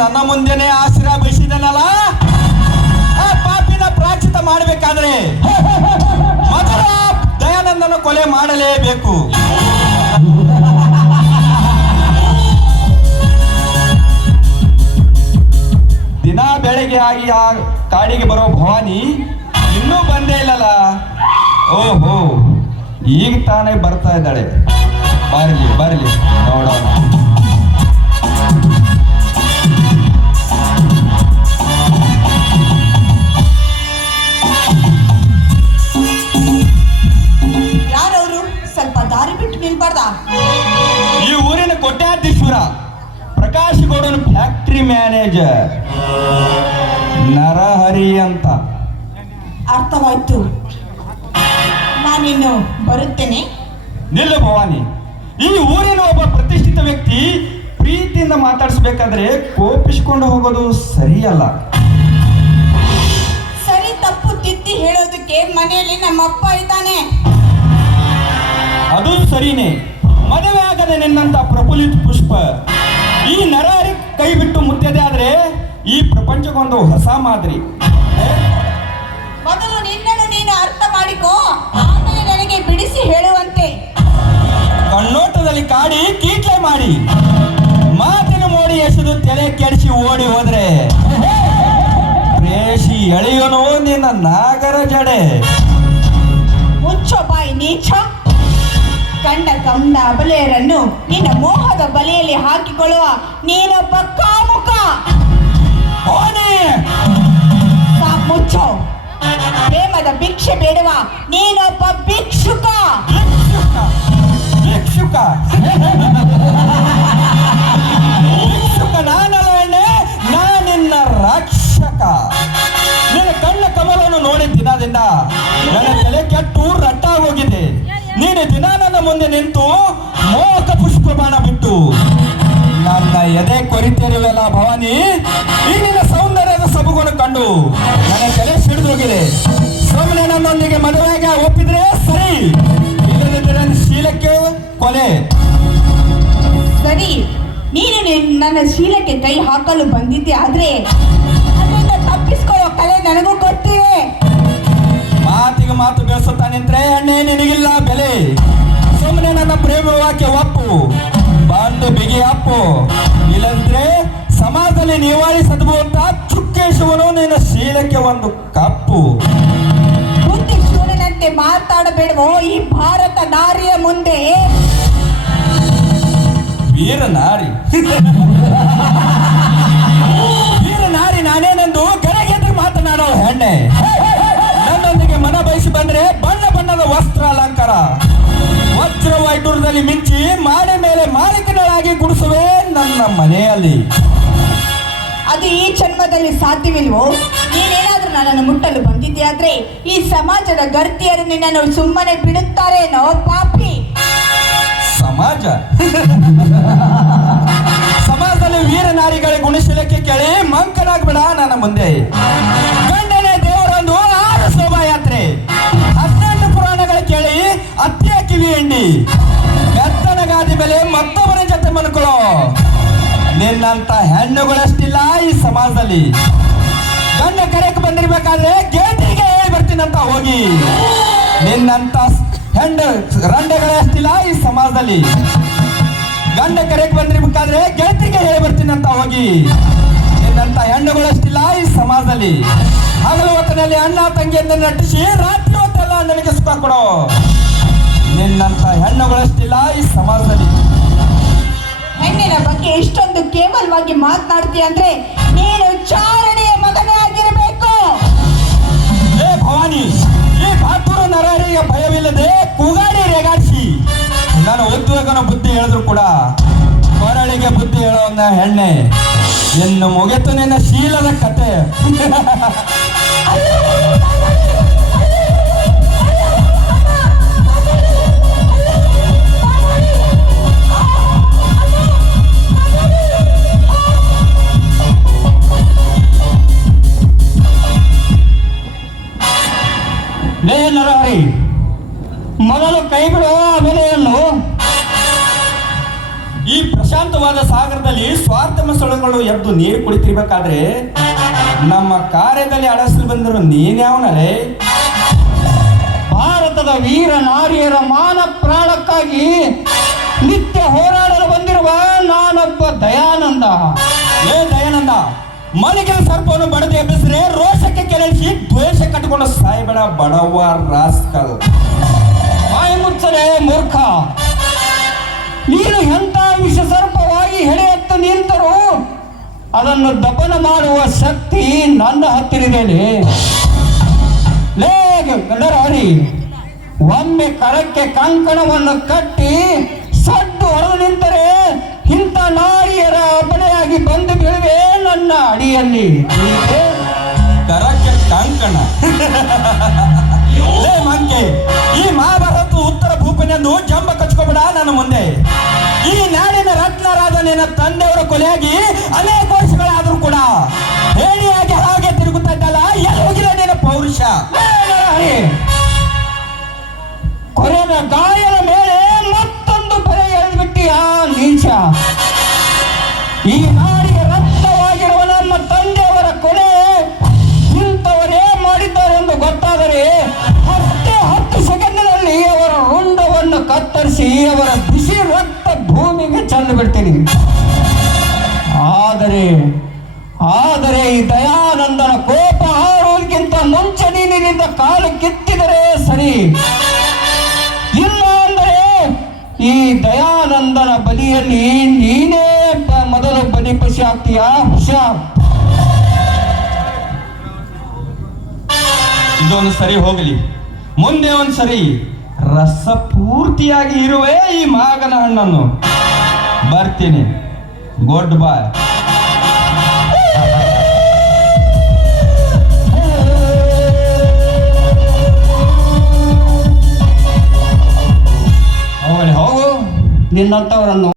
ನನ್ನ ಮುಂದೆನೆ ಆಶ್ರಯ ಬಯಸಿದನಲ್ಲ, ಆ ಪಾಪಿನ ಪ್ರಾಚಿತ ಮಾಡಬೇಕಾದ್ರೆ ಮೊದಲ ದಯಾನಂದನ ಕೊಲೆ ಮಾಡಲೇಬೇಕು. ದಿನ ಬೆಳಗ್ಗೆ ಆಗಿ ಆ ಕಾಡಿಗೆ ಬರೋ ಭವಾನಿ ಇನ್ನೂ ಬಂದೇ ಇಲ್ಲಲ್ಲ. ಓಹೋ, ಈಗ ತಾನೇ ಬರ್ತಾ ಇದ್ದಾಳೆ. ಬರಲಿ ಬರಲಿ, ನೋಡೋಣ. ಯಾರವರು? ಸ್ವಲ್ಪ ದಾರಿ ಬಿಟ್ಟು ನಿಲ್ಬಾರ್ದ? ಈ ಊರಿನ ಕೋಟ್ಯಾಧೀಶ್ವರ ಪ್ರಕಾಶ್ ಗೌಡನ ಫ್ಯಾಕ್ಟ್ರಿ ಮ್ಯಾನೇಜರ್ ನರಹರಿ ಅಂತ. ಅರ್ಥವಾಯ್ತು, ನಾನಿನ್ನು ಬರುತ್ತೇನೆ. ನಿಲ್ಲು ಭವಾನಿ, ಈ ಊರಿನ ಒಬ್ಬ ಪ್ರತಿಷ್ಠಿತ ವ್ಯಕ್ತಿ ಪ್ರೀತಿಯಿಂದ ಮಾತಾಡಿಸ್ಬೇಕಾದ್ರೆ ಕೋಪಿಸ್ಕೊಂಡು ಹೋಗೋದು ಸರಿಯಲ್ಲ. ಸರಿ ತಪ್ಪು ತಿದ್ದಿ ಹೇಳೋದಕ್ಕೆ ಮನೆಯಲ್ಲಿ ನಮ್ಮಪ್ಪ ಇದ್ದಾನೆ. ಅದು ಸರಿನೇ. ಮದುವೆ ಆಗದೆ ನಿನ್ನಂತ ಪ್ರಫುಲ್ಲಿತ ಪುಷ್ಪ ಈ ನರಹರಿ ಕೈ ಬಿಟ್ಟು ಮುತ್ತದೆ ಆದ್ರೆ ಈ ಪ್ರಪಂಚಕ್ಕೊಂದು ಹೊಸ ಮಾದರಿ. ಮೊದಲು ನಿನ್ನನ್ನು ನೀನು ಅರ್ಥ ಮಾಡಿಕೋ, ಆಮೇಲೆ ನನಗೆ ಬಿಡಿಸಿ ಹೇಳುವಂತೆ. ಕಣ್ಣೋಟದಲ್ಲಿ ಕಾಡಿ ಕೀಟ್ಲೆ ಮಾಡಿ ಮಾತಿನ ಮೋಡಿ ಎಸೆದು ತಲೆ ಕೆಡಿಸಿ ಓಡಿ ಹೋದ್ರೆ ಪ್ರೇಷಿ ಎಳೆಯೋನು ನಿನ್ನ ನಾಗರ ಜಡೆ. ಮುಚ್ಚೋ ಬಾಯಿ ನೀಚ. ಕಂಡ ಕಂದ ಅಬಲೆಯರನ್ನು ನಿನ್ನ ಮೋಹದ ಬಲೆಯಲ್ಲಿ ಹಾಕಿಕೊಳ್ಳುವ ನೀನೊಬ್ಬ ಕಾಮುಕ. ಮುಚ್ಚೋ. ಪ್ರೇಮದ ಭಿಕ್ಷೆ ಬೇಡುವ ನೀನೊಬ್ಬ ಭಿಕ್ಷುಕ. ಭಿಕ್ಷುಕ ಭಿಕ್ಷುಕ ನಾನಲ್ಲ ಎಣ್ಣೆ, ನಾನಿನ್ನ ರಕ್ಷಕ. ನಿನ್ನ ಕಣ್ಣ ಕಮಲವನ್ನು ನೋಡಿ ದಿನದಿಂದ ನನ್ನ ತಲೆ ಕೆಟ್ಟು ರಟ್ಟಾಗೋಗಿದೆ. ನೀನು ದಿನ ನನ್ನ ಮುಂದೆ ನಿಂತು ಮೋಹಕ ಪುಷ್ಪ ಬಾಣ ಬಿಟ್ಟು ನನ್ನ ಎದೆ ಕೊರಿತಿರುವಲ್ಲ ಭವಾನಿ. ಈ ನಿನ್ನ ಸೌಂದರ್ಯದ ಸಬುಗಳನ್ನು ಕಂಡು ನನ್ನ ತಲೆ ಸಿಡಿದೋಗಿದೆ. ಸುಮ್ಮನೆ ನನ್ನೊಂದಿಗೆ ಮದುವೆಗೆ ಒಪ್ಪಿದ್ರೆ ಸರಿ, ಇಲ್ಲದಿದ್ದರೆ ಶೀಲಕ್ಕೆ ಕೊಲೆ. ಸರಿ, ನೀನು ನನ್ನ ಶೀಲಕ್ಕೆ ಕೈ ಹಾಕಲು ಬಂದಿದ್ದೆ, ಆದ್ರೆ ಅದರಿಂದ ತಪ್ಪಿಸ್ಕೊಳ್ಳೋ ಕಲೆ ನನಗೂ ಗೊತ್ತಿದೆ. ಮಾತಿಗೆ ಮಾತು ಬೆಳೆಸುತ್ತಾ ನಿಂತ್ರೆ ಅಣ್ಣೆ ನಿನಗಿಲ್ಲ ಬೆಲೆ. ಸುಮ್ಮನೆ ನನ್ನ ಪ್ರೇಮ ವಾಕ್ಯ ಒಪ್ಪು, ಬಂದು ಬಿಗಿ ಅಪ್ಪು. ಇಲ್ಲಂದ್ರೆ ಸಮಾಜದಲ್ಲಿ ನಿವಾರಿಸಬಹುದು ಚುಕ್ಕೇಶವನು ನಿನ್ನ ಶೀಲಕ್ಕೆ ಒಂದು ಕಪ್ಪು. ಬುದ್ಧಿ ಶೂನ್ಯನಂತೆ ಮಾತಾಡಬೇಡವೋ ಈ ಭಾರತ ನಾರಿಯ ಮುಂದೆ. ವೀರ ನಾರಿ ವೀರ ನಾರಿ ನಾನೇನೆಂದು ಗರೆಗೆದ್ದು ಮಾತನಾಡೋ ಹೆಣ್ಣೆ. ನನ್ನೊಂದಿಗೆ ಮನ ಬಯಸಿ ಬಂದ್ರೆ ಬಣ್ಣ ಬಣ್ಣದ ವಸ್ತ್ರ ಅಲಂಕಾರ ವಜ್ರ ವೈಡೂರದಲ್ಲಿ ಮಿಂಚಿ ಮಾಡೆ ಮೇಲೆ ಮಾಲೀಕನಾಗಿ ಗುಡಿಸುವೆ ನನ್ನ ಮನೆಯಲ್ಲಿ. ಅದು ಈ ಜನ್ಮದಲ್ಲಿ ಸಾಧ್ಯವಿಲ್ವೋ? ನೀನೇನಾದ್ರೂ ನನ್ನನ್ನು ಮುಟ್ಟಲು ಬಂದಿದ್ಯಾದ್ರೆ ಈ ಸಮಾಜದ ಗರ್ತಿಯರು ನಿನ್ನನ್ನು ಸುಮ್ಮನೆ ಬಿಡುತ್ತಾರೇನೋ ಪಾಪಿ. ಸಮಾಜ ಸಮಾಜದಲ್ಲಿ ವೀರ ನಾರಿಗಳ ಗುಣಶೀಲಕ್ಕೆ ಕೇಳಿ ಮಂಕನಾಗ್ಬೇಡ ನನ್ನ ಮುಂದೆ. ಗಂಡನೇ ದೇವರೊಂದು 6 ಶೋಭಾಯಾತ್ರೆ, 18 ಪುರಾಣಗಳ ಕೇಳಿ ಅತ್ಯ ಕಿವಿ ಎಂಡಿ, ಬೆತ್ತನ ಗಾದಿ ಮೇಲೆ ಮತ್ತೊಬ್ಬರ ಜೊತೆ ಮನ್ಕೊಳ್ಳೋ ನಿನ್ನಂತ ಹೆಣ್ಣುಗಳಷ್ಟಿಲ್ಲ ಈ ಸಮಾಜದಲ್ಲಿ. ಗಂಡ ಕರೆಗೆ ಬಂದಿರ್ಬೇಕಾದ್ರೆ ಗೇಟಿಗೆ ಹೇಳಿ ಬರ್ತೀನಂತ ಹೋಗಿ, ನಿನ್ನಂತ ರಂಡೆಗಳಷ್ಟಿಲ್ಲ ಈ ಸಮಾಜದಲ್ಲಿ. ಗಂಡ ಕರೆಗೆ ಬಂದಿರ್ಬೇಕಾದ್ರೆ ಗೆಳತಿಗೆ ಹೇಳಿ ಬರ್ತೀನಂತ ಹೋಗಿ, ನಿನ್ನಂತ ಹೆಣ್ಣುಗಳಷ್ಟಿಲ್ಲ ಈ ಸಮಾಜದಲ್ಲಿ. ಹಗಲು ಹೊತ್ತಿನಲ್ಲಿ ಅಣ್ಣ ತಂಗಿಯನ್ನು ನಟಿಸಿ ರಾತ್ರಿ ಹೊತ್ತೆಲ್ಲ ನನಗೆ ಸುಖ ಕೊಡೋ ನಿನ್ನಂತ ಹೆಣ್ಣುಗಳಷ್ಟಿಲ್ಲ ಈ ಸಮಾಜದಲ್ಲಿ. ಹೆಣ್ಣಿನ ಬಗ್ಗೆ ಇಷ್ಟೊಂದು ಕೇವಲವಾಗಿ ಮಾತನಾಡ್ತೀಯ ಅಂದ್ರೆ ನೀನು ಚಾರಣೆಯ ಮಗನೇ ಆಗಿರಬೇಕು. ಏ ಭವಾನಿ, ಈ ಬಾತೂರ ನರಹರಿಗೆ ಭಯವಿಲ್ಲದೆ ಕೂಗಾಡಿ ರೇಗಾಡಿಸಿ ನಾನು ಉದ್ಯೋಗನ ಬುದ್ಧಿ ಹೇಳಿದ್ರು ಕೂಡ ಕೊರಳಿಗೆ ಬುದ್ಧಿ ಹೇಳೋನ್ನ ಹೆಣ್ಣೆ. ಇನ್ನು ಮುಗಿತು ನಿನ್ನ ಶೀಲದ ಕತೆ. ಲೇ ನರಹರಿ, ಮೊದಲು ಕೈ ಬಿಡುವ ಅಭಿನಯನ್ನು. ಈ ಪ್ರಶಾಂತ ಶಾಂತವಾದ ಸಾಗರದಲ್ಲಿ ಸ್ವಾರ್ಥ ಮಸಳುಗಳು ಎದ್ದು ನೀರು ಕುಡಿತಿರ್ಬೇಕಾದ್ರೆ ನಮ್ಮ ಕಾರ್ಯದಲ್ಲಿ ಅಡಸಲು ಬಂದಿರೋ ನೀನ್ಯಾವನಲೇ? ಭಾರತದ ವೀರ ನಾರಿಯರ ಮಾನ ಪ್ರಾಣಕ್ಕಾಗಿ ನಿತ್ಯ ಹೋರಾಡಲು ಬಂದಿರುವ ನಾನೊಬ್ಬ ದಯಾನಂದ. ಏ ದಯಾನಂದ, ಮಲಗಿನ ಸರ್ಪವನ್ನು ಬಡದು ಎಬ್ಬಿಸಿದ್ರೆ ರೋಷಕ್ಕೆ ಕೆರಳಿಸಿ ದ್ವೇಷ ಕಟ್ಟಿಕೊಂಡು ಸಾಯ್ಬೇಡ ಬಡವ ರಾಸ್ಕಲ್. ಬಾಯಿ ಮುಚ್ಚಲೇ ಮೂರ್ಖ. ನೀನು ಎಂಥ ವಿಷ ಸರ್ಪವಾಗಿ ಹೆಡೆ ಎತ್ತು ನಿಂತರೂ ಅದನ್ನು ದಪನ ಮಾಡುವ ಶಕ್ತಿ ನನ್ನ ಹತ್ತಿರದೇನೆ. ಲೇ ಗಡರಾಡಿ, ಒಮ್ಮೆ ಕರಕ್ಕೆ ಕಂಕಣವನ್ನು ಕಟ್ಟಿ ಸಡ್ಡು ಹೊರದು ನಿಂತರೆ ಇಂಥ ನಾರಿಯರ ಬಲೆಯಾಗಿ ಬಂದು ಬೀಳುವೆ ನನ್ನ ಅಡಿಯಲ್ಲಿ. ಕರಕ್ಕೆ ಕಂಕಣ ಲೇ ಮಂಕೆ, ಈ ಮಹಾಭಾರತ ಉತ್ತರ ಭೂಪನೆಂದು ಜಂಬ ಕಚ್ಕೋಬೇಡ ನನ್ನ ಮುಂದೆ. ಈ ನಾಡಿನ ರತ್ನರಾದ ನಿನ್ನ ತಂದೆಯವರ ಕೊಲೆಯಾಗಿ ಅನೇಕ ವರ್ಷಗಳಾದ್ರೂ ಕೂಡ ಹೇಳಿಯಾಗಿ ಹಾಗೆ ತಿರುಗುತ್ತಾ ಇದ್ದಲ್ಲ, ಎಲ್ಲಿ ಹೋಗಿಲ್ಲ ನಿನ್ನ ಪೌರುಷ? ಕೊರೆದ ಗಾಯದ ಮೇಲೆ ಮತ್ತೊಂದು ಬರೆ ಎಳೆದ್ಬಿಟ್ಟಿಯ ನೀಚ. ಈ ನಾಡಿಗೆ ರಕ್ತವಾಗಿರುವ ನಮ್ಮ ತಂದೆಯವರ ಕೊಲೆ ಇಂಥವರೇ ಮಾಡಿದ್ದಾರೆ ಎಂದು ಗೊತ್ತಾದರೆ 10 ಸೆಕೆಂಡಿನಲ್ಲಿ ಅವರ ರುಂಡವನ್ನು ಕತ್ತರಿಸಿ ಅವರ ಬಿಸಿ ರಕ್ತ ಭೂಮಿಗೆ ಚೆಂದು ಬಿಡ್ತೀನಿ. ಆದರೆ ಈ ದಯಾನಂದನ ಕೋಪ ಆರೋದಕ್ಕಿಂತ ಮುಂಚೆ ನೀನಿನಿಂದ ಕಾಲು ಕಿತ್ತಿದರೆ ಸರಿ. ಇಲ್ಲ ಅಂದರೆ ಈ ದಯಾನಂದನ ಬಲಿಯಲ್ಲಿ ನೀನೇ ಮೊದಲು ಬಲಿಪಶು ಆಗ್ತೀಯಾ? ಹುಷಾರ್. ಇದೊಂದು ಸರಿ ಹೋಗಲಿ, ಮುಂದೆ ಒಂದು ಸರಿ ರಸ ಪೂರ್ತಿಯಾಗಿ ಇರುವೆ ಈ ಮಾಗನ ಹಣ್ಣನ್ನು. ಬರ್ತೀನಿ. ಗುಡ್ ಬಾಯ್. ಹೋಗಲಿ ಹೋಗು, ನಿನ್ನಂಥವರನ್ನು